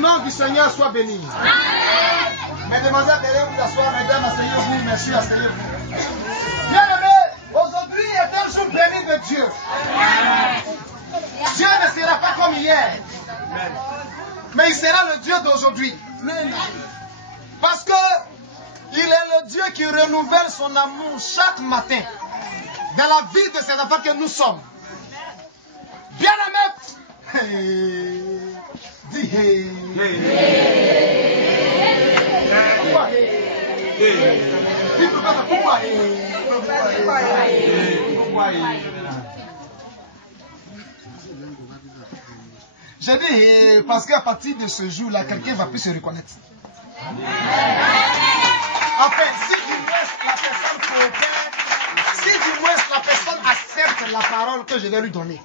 nom du Seigneur soit béni. Mesdemoiselles, allez vous asseoir, mesdames, asseyez-vous, messieurs, asseyez-vous. Bien-aimés, aujourd'hui est un jour béni de Dieu. Dieu ne sera pas comme hier, mais il sera le Dieu d'aujourd'hui. Parce que il est le Dieu qui renouvelle son amour chaque matin dans la vie de ces enfants que nous sommes. Bien-aimés, dis hey. Je dis parce qu'à partir de ce jour-là, quelqu'un va plus se reconnaître. Enfin, si du moins la personne coopère, si du moins la personne accepte la parole que je vais lui donner.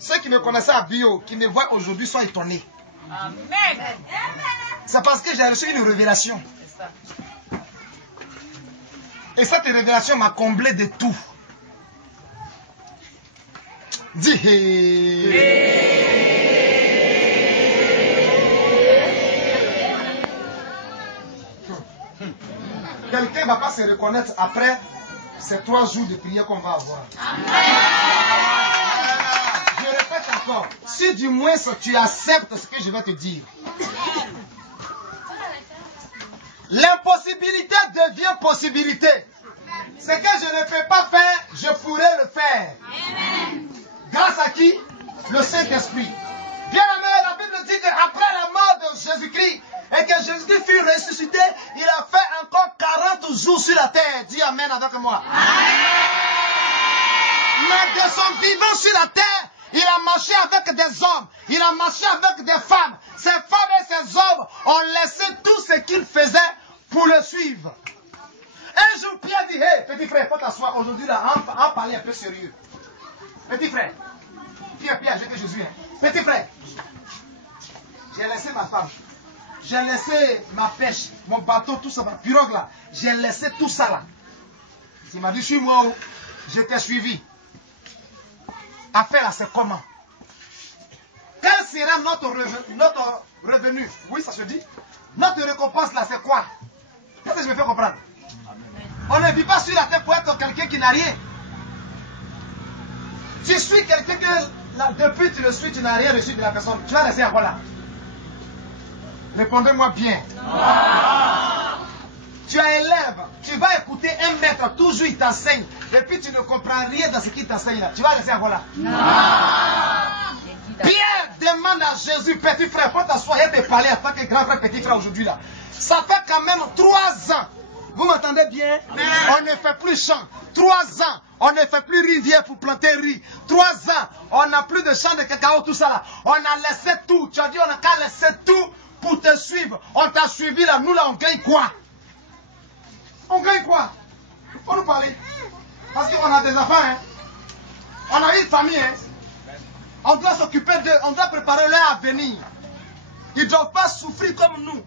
Ceux qui me connaissaient à Bio, qui me voient aujourd'hui, sont étonnés. C'est parce que j'ai reçu une révélation. Et cette révélation m'a comblé de tout. Dis quelqu'un ne va pas se reconnaître après ces 3 jours de prière qu'on va avoir. Je répète encore, si du moins tu acceptes ce que je vais te dire, l'impossibilité devient possibilité. Ce que je ne peux pas faire, je pourrais le faire. Grâce à qui? Le Saint-Esprit. Bien-aimé, la Bible dit qu'après la mort de Jésus-Christ, et que Jésus-Christ fut ressuscité, il a fait encore 40 jours sur la terre. Dis Amen avec moi. Mais de son vivant sur la terre, il a marché avec des hommes, il a marché avec des femmes. Ces femmes et ces hommes ont laissé tout ce qu'ils faisaient pour le suivre. Un jour, Pierre dit, hey, petit frère, faut t'asseoir. Aujourd'hui, là, on parler un peu sérieux. Petit frère, Pierre, j'étais Jésus. Hein. Petit frère, j'ai laissé ma femme. J'ai laissé ma pêche, mon bateau, tout ça, ma pirogue là. J'ai laissé tout ça là. Il m'a dit, suis-moi, je t'ai suivi. Affaire là, c'est comment? Quel sera notre revenu? Oui, ça se dit. Notre récompense là, c'est quoi? Qu'est-ce que je me fais comprendre? On ne vit pas sur la terre pour être quelqu'un qui n'a rien. Tu suis quelqu'un que là, depuis tu le suis, tu n'as rien reçu de la personne. Tu vas laisser à quoi là? Répondez-moi bien. Tu es élève, tu vas écouter un maître, toujours il t'enseigne. Et puis tu ne comprends rien dans ce qu'il t'enseigne là. Tu vas laisser à quoi là? Pierre demande à Jésus, petit frère, faut t'asseoir et te parler en tant que grand frère, petit frère aujourd'hui là. Ça fait quand même 3 ans. Vous m'entendez bien? On ne fait plus champ. 3 ans, on ne fait plus rivière pour planter riz. 3 ans, on n'a plus de champ de cacao, tout ça là. On a laissé tout. Tu as dit, on a qu'à laisser tout pour te suivre. On t'a suivi là. Nous là, on gagne quoi? On gagne quoi? Il faut nous parler. Parce qu'on a des enfants, hein. On a une famille, hein. On doit s'occuper d'eux. On doit préparer leur avenir. Ils ne doivent pas souffrir comme nous.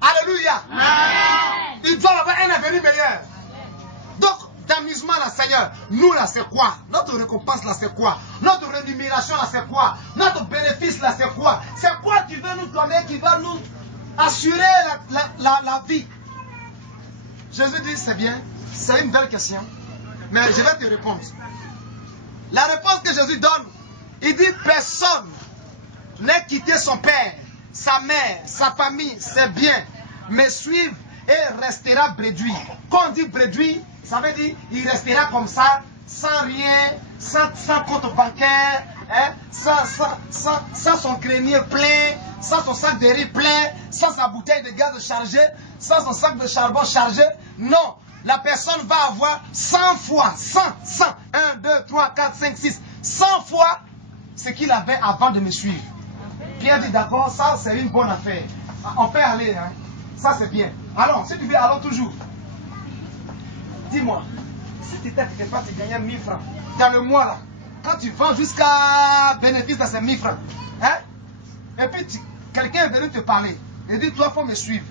Alléluia. Amen. Ils doivent avoir un avenir meilleur. Donc, d'amusement là, Seigneur, nous là, c'est quoi? Notre récompense là, c'est quoi? Notre rémunération là, c'est quoi? Notre bénéfice là, c'est quoi? C'est quoi tu veux nous donner qui va nous assurer la vie? Jésus dit, c'est bien, c'est une belle question, mais je vais te répondre. La réponse que Jésus donne, il dit, personne n'est quitté son père, sa mère, sa famille, ses biens, me suivre et restera bréduit. Quand on dit bréduit, ça veut dire il restera comme ça, sans rien, sans compte bancaire, hein, sans son grenier plein, sans son sac de riz plein, sans sa bouteille de gaz chargée, sans son sac de charbon chargé. Non, la personne va avoir 100 fois, 100, 1, 2, 3, 4, 5, 6, 100 fois ce qu'il avait avant de me suivre. Pierre dit d'accord, ça c'est une bonne affaire. On peut aller, hein. Ça c'est bien. Allons, si tu veux, allons toujours. Dis-moi, si tu étais quelque part, tu gagnais 1000 francs. Dans le mois là, quand tu vends jusqu'à bénéfice de ces 1000 francs, hein? Et puis quelqu'un est venu te parler et dit, toi, il faut me suivre.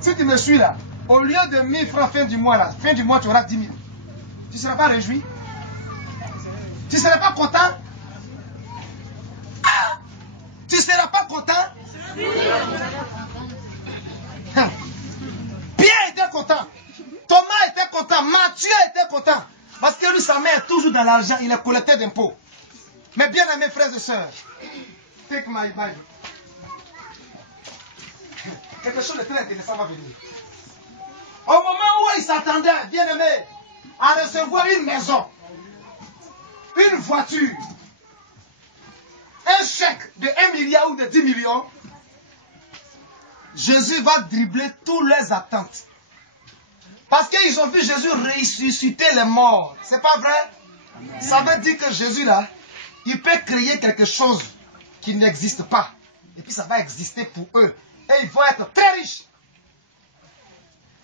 Si tu me suis là, au lieu de 1000 francs fin du mois là, fin du mois tu auras 10 000. Tu ne seras pas réjoui? Tu ne seras pas content? Ah! Tu ne seras fautant. Parce que lui, sa main est toujours dans l'argent. Il est collecteur d'impôts. Mais bien aimés frères et sœurs, take my Bible. Quelque chose de très intéressant va venir. Au moment où il s'attendait, bien aimé, à recevoir une maison, une voiture, un chèque de 1 milliard ou de 10 millions, Jésus va dribbler toutes leurs attentes. Parce qu'ils ont vu Jésus ressusciter les morts. C'est pas vrai? Ça veut dire que Jésus là, il peut créer quelque chose qui n'existe pas. Et puis ça va exister pour eux. Et ils vont être très riches.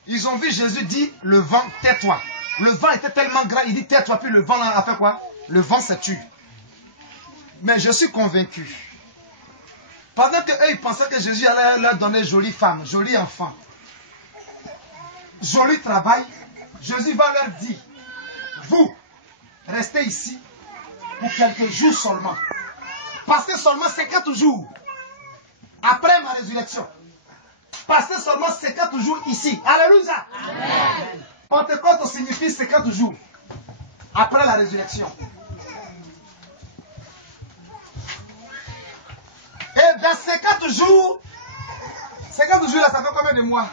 Ils ont vu Jésus dire, le vent, tais-toi. Le vent était tellement grand, il dit tais-toi. Puis le vent là, a fait quoi? Le vent se tue. Mais je suis convaincu. Pendant qu'eux, ils pensaient que Jésus allait leur donner jolie femme, joli enfant, joli travail, Jésus va leur dire, vous, restez ici pour quelques jours seulement. Parce que seulement 50 jours après ma résurrection. Passez seulement 50 jours ici. Alléluia. Amen. Pentecôte signifie 50 jours après la résurrection. Et dans 50 jours là, ça fait combien de mois?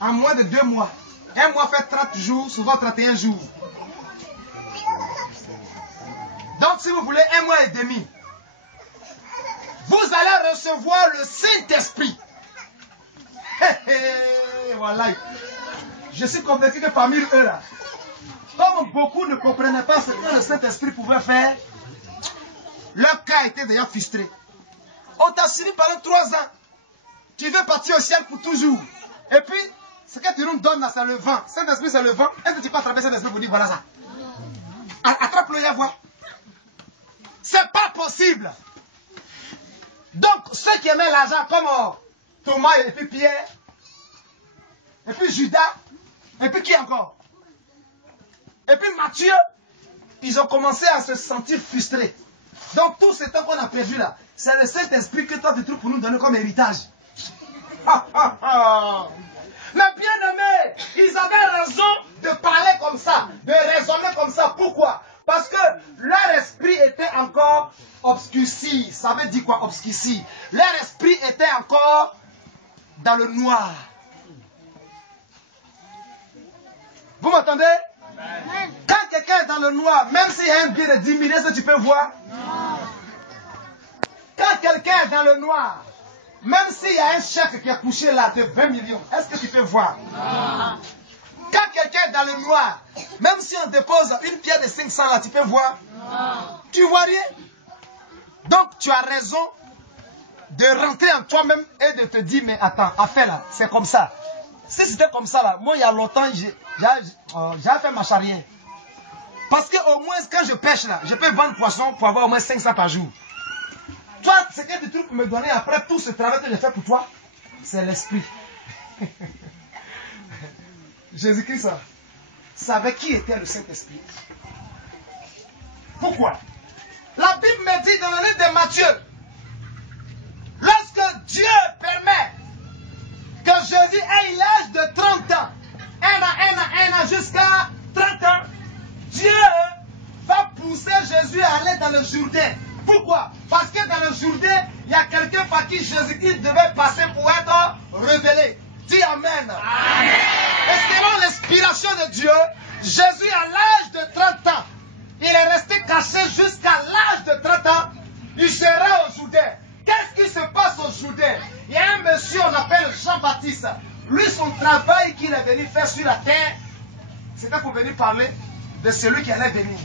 En moins de 2 mois. Un mois fait 30 jours, souvent 31 jours. Donc si vous voulez 1 mois et demi, vous allez recevoir le Saint-Esprit. Voilà. Je suis convaincu que parmi eux là, comme beaucoup ne comprenaient pas ce que le Saint-Esprit pouvait faire, leur cas était déjà frustré. On t'a suivi pendant 3 ans. Tu veux partir au ciel pour toujours. Et puis, ce que tu nous donnes là, c'est le vent. Saint-Esprit, c'est le vent. Est-ce que tu peux attraper Saint-Esprit pour dire voilà ça? Attrape-le et vois. C'est pas possible. Donc, ceux qui aimaient l'argent, comme Thomas et puis Pierre, et puis Judas, et puis qui encore? Et puis Matthieu, ils ont commencé à se sentir frustrés. Donc, tout ce temps qu'on a perdu là, c'est le Saint-Esprit que toi tu trouves pour nous donner comme héritage. Mais bien aimés, ils avaient raison de parler comme ça, de raisonner comme ça. Pourquoi? Parce que leur esprit était encore obscurci. Ça veut dire quoi, obscurci? Leur esprit était encore dans le noir. Vous m'entendez? Quand quelqu'un est dans le noir, même s'il y a un billet de 10 000, est-ce que tu peux voir? Non. Quand quelqu'un est dans le noir, même s'il y a un chèque qui est couché là de 20 millions, est-ce que tu peux voir? Non. Quand quelqu'un est dans le noir, même si on dépose une pierre de 500 là, tu peux voir? Non. Tu vois rien? Donc tu as raison de rentrer en toi-même et de te dire, mais attends, affaire là, c'est comme ça. Si c'était comme ça là, moi il y a longtemps, j'avais fait ma charrière. Parce qu'au moins quand je pêche là, je peux vendre poisson pour avoir au moins 500 par jour. Toi, ce que tu trouves pour me donner après tout ce travail que j'ai fait pour toi, c'est l'esprit. Jésus-Christ savait qui était le Saint-Esprit. Pourquoi? La Bible me dit dans le livre de Matthieu, lorsque Dieu permet que Jésus ait l'âge de 30 ans, un an jusqu'à 30 ans, Dieu va pousser Jésus à aller dans le Jourdain. Pourquoi? Parce que dans le Jourdain, il y a quelqu'un par qui Jésus-Christ devait passer pour être révélé. Dis Amen. Amen. Et selon l'inspiration de Dieu, Jésus à l'âge de 30 ans, il est resté caché jusqu'à l'âge de 30 ans, il sera au Jourdain. Qu'est-ce qui se passe au Jourdain? Il y a un monsieur, on appelle Jean-Baptiste. Lui, son travail qu'il est venu faire sur la terre, c'était pour venir parler de celui qui allait venir.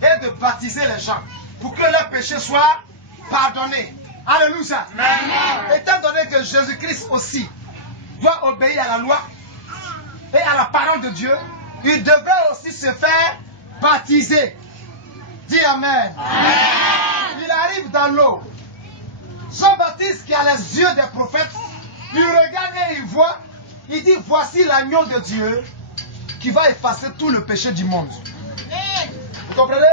Et de baptiser les gens, pour que leurs péchés soient pardonnés. Alléluia. Étant donné que Jésus-Christ aussi doit obéir à la loi et à la parole de Dieu, il devrait aussi se faire baptiser. Dis Amen. Amen. Il arrive dans l'eau. Jean-Baptiste qui a les yeux des prophètes, il regarde et il voit, il dit voici l'agneau de Dieu qui va effacer tout le péché du monde. Vous comprenez?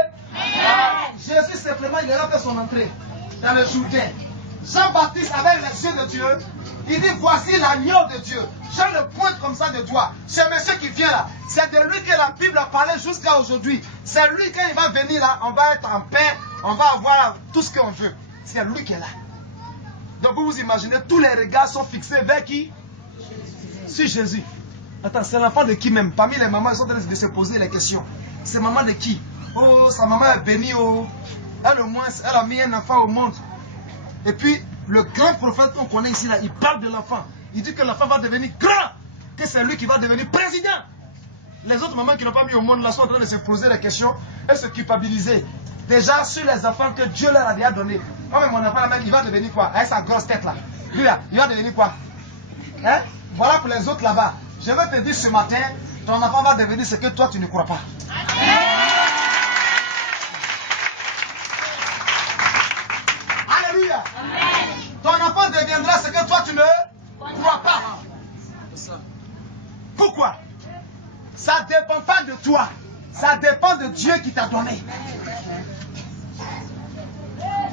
Jésus simplement il est là fait son entrée dans le Jourdain. Jean-Baptiste avec les yeux de Dieu, Il dit, voici l'agneau de Dieu. Je le pointe comme ça de doigt. Ce monsieur qui vient là, c'est de lui que la Bible a parlé jusqu'à aujourd'hui. C'est lui, quand il va venir là, on va être en paix, on va avoir tout ce qu'on veut. C'est lui qui est là. Donc vous vous imaginez, tous les regards sont fixés vers qui? Sur Jésus. Attends, c'est l'enfant de qui même? Parmi les mamans, ils sont en train de se poser les questions. C'est maman de qui? Oh, sa maman est bénie. Oh. Elle, au moins, elle a mis un enfant au monde. Et puis, le grand prophète qu'on connaît ici, là, il parle de l'enfant. Il dit que l'enfant va devenir grand. Que c'est lui qui va devenir président. Les autres mamans qui n'ont pas mis au monde là sont en train de se poser les questions et se culpabiliser. Déjà, sur les enfants que Dieu leur a déjà donnés. Oh, mais mon enfant, là, il va devenir quoi? Avec sa grosse tête là. Lui là, il va devenir quoi? Hein? Voilà pour les autres là-bas. Je vais te dire ce matin, ton enfant va devenir ce que toi tu ne crois pas. Alléluia. Ton enfant deviendra ce que toi tu ne crois pas. Pourquoi? Ça ne dépend pas de toi. Ça dépend de Dieu qui t'a donné.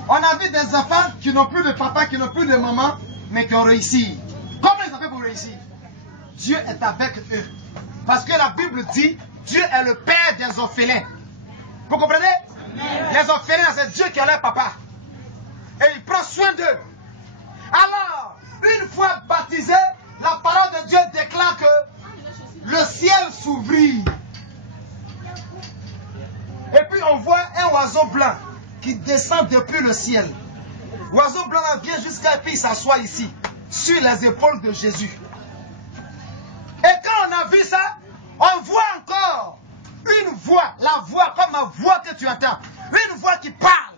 On a vu des enfants qui n'ont plus de papa, qui n'ont plus de maman, mais qui ont réussi. Comment ils ont fait pour réussir? Dieu est avec eux. Parce que la Bible dit, Dieu est le père des orphelins. Vous comprenez? Les orphelins, c'est Dieu qui est leur papa. Et il prend soin d'eux. Alors, une fois baptisé, la parole de Dieu déclare que le ciel s'ouvrit. Et puis on voit un oiseau blanc qui descend depuis le ciel. L'oiseau blanc vient jusqu'à puis il s'assoit ici, sur les épaules de Jésus. Et quand on a vu ça, on voit encore une voix, la voix comme ma voix que tu entends, une voix qui parle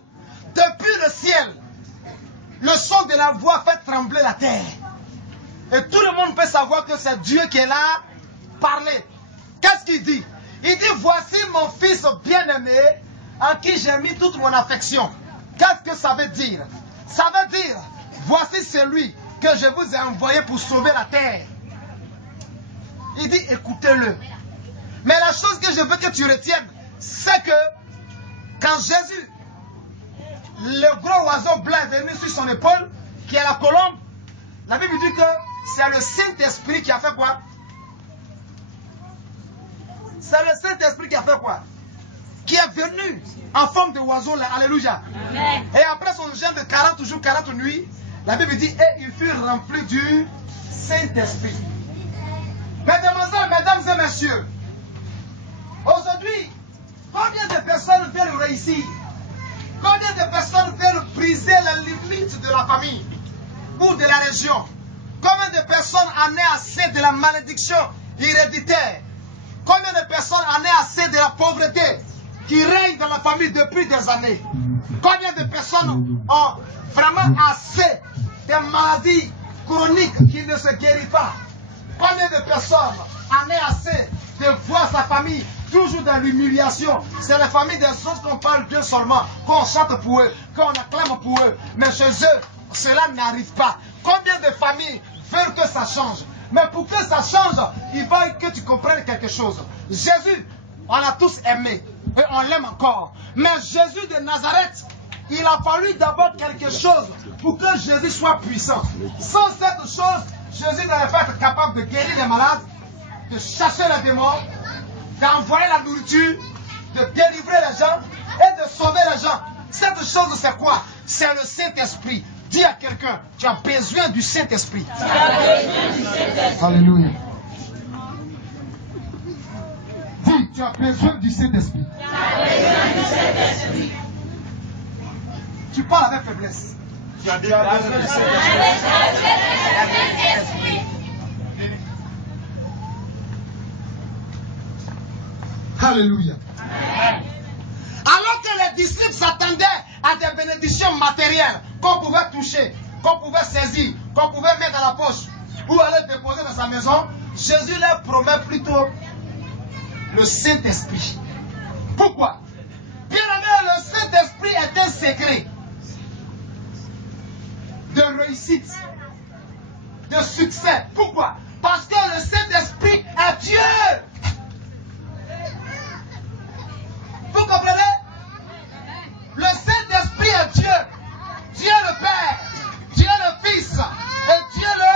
depuis le ciel. Le son de la voix fait trembler la terre. Et tout le monde peut savoir que c'est Dieu qui est là, parler. Qu'est-ce qu'il dit? Il dit, voici mon fils bien-aimé, en qui j'ai mis toute mon affection. Qu'est-ce que ça veut dire? Ça veut dire, voici celui que je vous ai envoyé pour sauver la terre. Il dit, écoutez-le. Mais la chose que je veux que tu retiennes, c'est que quand Jésus, le gros oiseau blanc est venu sur son épaule, qui est la colombe, la Bible dit que c'est le Saint-Esprit qui a fait quoi? C'est le Saint-Esprit qui a fait quoi? Qui est venu en forme de oiseau là, alléluia. Amen. Et après son jeûne de 40 jours, 40 nuits, la Bible dit, et il fut rempli du Saint-Esprit. Mesdemoiselles, mesdames et messieurs, aujourd'hui, combien de personnes veulent réussir? Combien de personnes veulent briser les limites de la famille ou de la région? Combien de personnes en est assez de la malédiction héréditaire? Combien de personnes en est assez de la pauvreté qui règne dans la famille depuis des années? Combien de personnes ont vraiment assez de maladies chroniques qui ne se guérissent pas? Combien de personnes en est assez de voir sa famille toujours dans l'humiliation? C'est la famille des autres qu'on parle d'eux seulement, qu'on chante pour eux, qu'on acclame pour eux. Mais chez eux, cela n'arrive pas. Combien de familles veulent que ça change? Mais pour que ça change, il faut que tu comprennes quelque chose. Jésus, on l'a tous aimé et on l'aime encore. Mais Jésus de Nazareth, il a fallu d'abord quelque chose pour que Jésus soit puissant. Sans cette chose, Jésus n'allait pas être capable de guérir les malades, de chasser les démons, d'envoyer la nourriture, de délivrer les gens et de sauver les gens. Cette chose, c'est quoi? C'est le Saint-Esprit. Dis à quelqu'un, tu as besoin du Saint-Esprit. Alléluia. Dis, tu as besoin du Saint-Esprit. Tu parles avec faiblesse. Tu as besoin du Saint-Esprit. Alléluia. Alors que les disciples s'attendaient à des bénédictions matérielles qu'on pouvait toucher, qu'on pouvait saisir, qu'on pouvait mettre dans la poche ou aller déposer dans sa maison, Jésus leur promet plutôt le Saint-Esprit. Pourquoi? Bien aimé, le Saint-Esprit est un secret de réussite, de succès. Pourquoi? Parce que le Saint-Esprit est Dieu. Vous comprenez? Le Saint-Esprit est Dieu. Dieu le Père, Dieu le Fils et Dieu le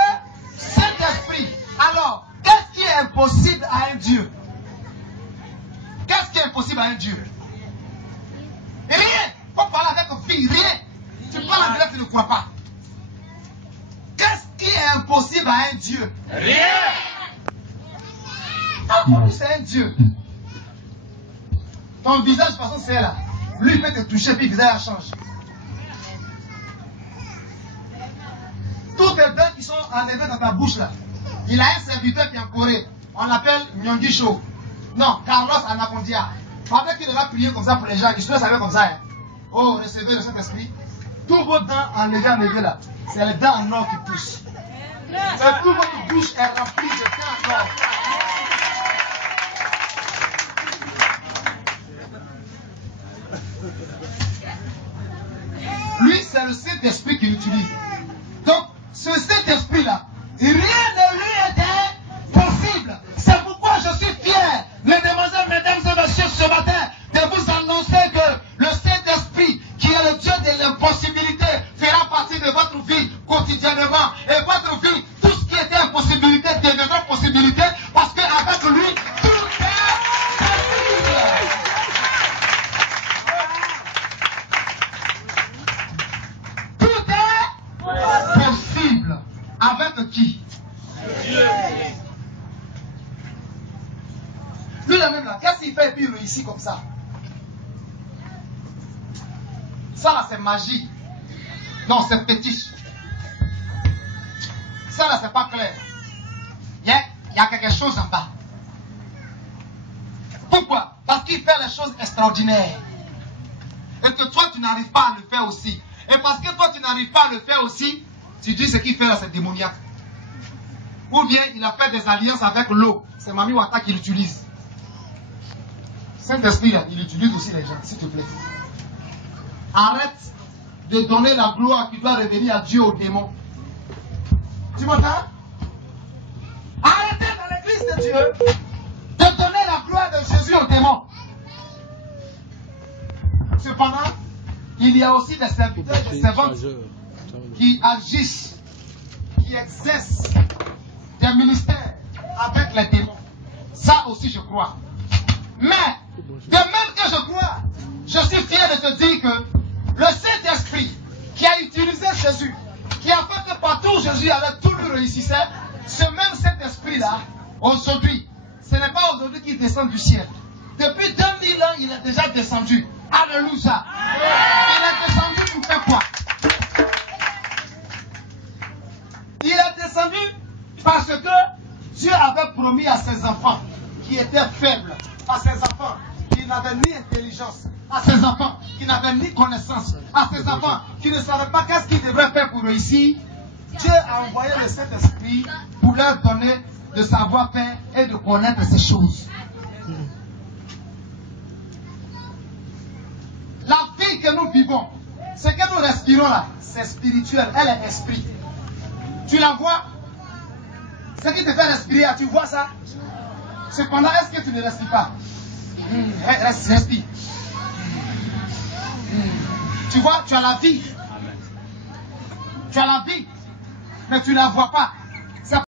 impossible à un Dieu? Rien. C'est un Dieu. Ton visage, de toute façon, c'est là. Lui, il peut te toucher, puis le visage change. Toutes les dents qui sont enlevées dans ta bouche là, il a un serviteur qui est en Corée. On l'appelle Myonggi Cho. Non, Carlos Anacondia. Pendant qu'il va prier comme ça pour les gens, il se laisse avec comme ça. Hein. Oh, recevez le Saint-Esprit. Tous vos dents enlevées là, c'est les dents en or qui poussent. Et toute votre bouche est remplie de dents en or. Lui, c'est le Saint-Esprit qu'il utilise. Donc, ce Saint-Esprit-là, rien ne lui était possible. C'est pourquoi je suis fier, mesdemoiselles, mesdames et messieurs, ce matin, de vous annoncer que le Saint-Esprit, qui est le Dieu de l'impossibilité, fera partie de votre vie quotidiennement. Et votre vie, tout ce qui était impossibilité deviendra possibilité, parce qu'avec lui, tout est possible. Possible. Avec qui? Dieu. Lui là même là, qu'est-ce qu'il fait et puis il réussit comme ça? Ça là c'est magie. Non, c'est fétiche. Ça là c'est pas clair. Il y a quelque chose en bas. Pourquoi? Parce qu'il fait les choses extraordinaires. Et que toi tu n'arrives pas à le faire aussi. Et parce que toi tu n'arrives pas à le faire aussi, tu dis ce qu'il fait là c'est démoniaque. Ou bien il a fait des alliances avec l'eau. C'est Mami Wata qui l'utilise. Saint-Esprit là, il utilise aussi les gens, s'il te plaît. Arrête de donner la gloire qui doit revenir à Dieu aux démons. Tu m'entends? Arrêtez dans l'église de Dieu de donner la gloire de Jésus aux démons. Cependant, il y a aussi des serviteurs et des servantes qui agissent, qui exercent des ministères avec les démons. Ça aussi je crois. Mais, de même que je crois, je suis fier de te dire que le Saint-Esprit qui a utilisé Jésus, qui a fait que partout où Jésus allait, tout lui réussissait, ce même Saint-Esprit-là, aujourd'hui, ce n'est pas aujourd'hui qu'il descend du ciel. Depuis 2000 ans, il est déjà descendu. Alléluia. Il est descendu pour faire quoi? Il est descendu parce que Dieu avait promis à ses enfants qui étaient faibles, à ses enfants qui n'avaient ni intelligence, à ses enfants qui n'avaient ni connaissance, à ses enfants qui ne savaient pas qu'est-ce qu'ils devraient faire pour réussir. Dieu a envoyé le Saint-Esprit pour leur donner de savoir-faire et de connaître ces choses. La vie que nous vivons, ce que nous respirons là, c'est spirituel, elle est esprit. Tu la vois? Ce qui te fait respirer, tu vois ça? Cependant, est-ce que tu ne respires pas? Respire. Tu vois, tu as la vie. Tu as la vie, mais tu ne la vois pas.